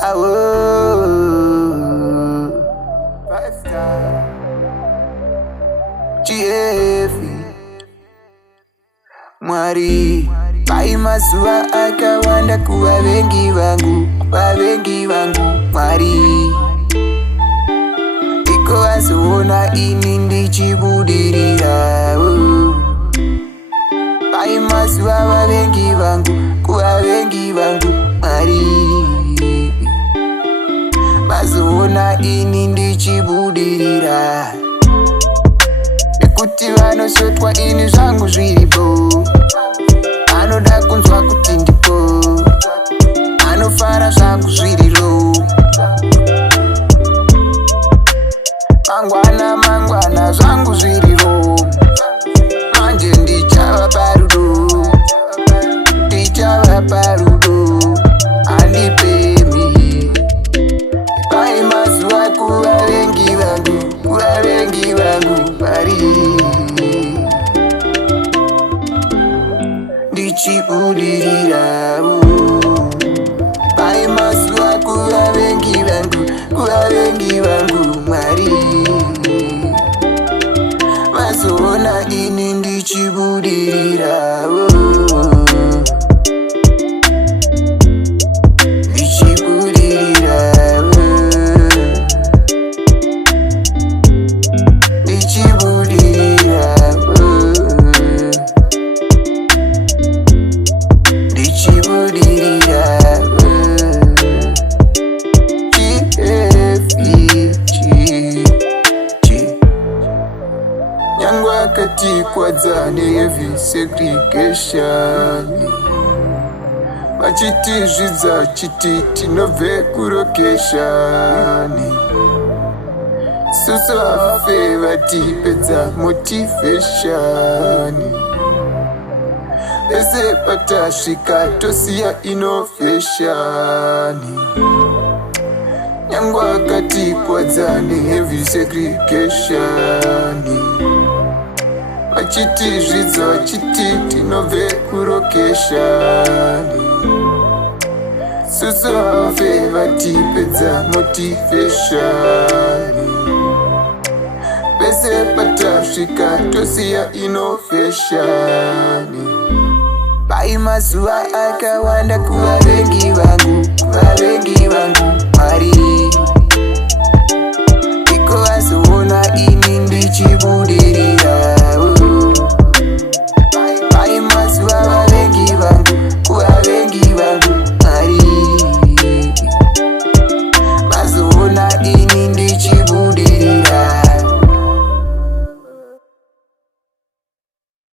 Awo 5-star GF Mwari pai mazuva akawanda kuvavengi vangu Mwari iko vazoona ini ndichibudirira pai mazuva vavengi vangu kuvavengi vangu Mwari vazoona ini ndichibudirira nekuti vanosvetwa ini zvangu zviripo anoda kunzwa kuti ndipo anofara zvangu zviriro mangwana zvangu zviriro manje ndichava parudo handipemi pai mazuva kuvavengi vangu pari ndichibudirira pai mazuva kuvavengi vangu Mwari vazoona ini ndichibudirira Nyangwakati kwadzane heavy segregation vachiti zvidza chiti tinobve kurokeshani susu vafe vatipedza motivation ese patasvika tosiya innovation nyangwakati kwadzane heavy segregation vachiti zvidza chiti tinobve kurokeshani susu vafe vatipedza motivation pese patasvika tosiya innovation pai mazuva akawanda kuvavengi vangu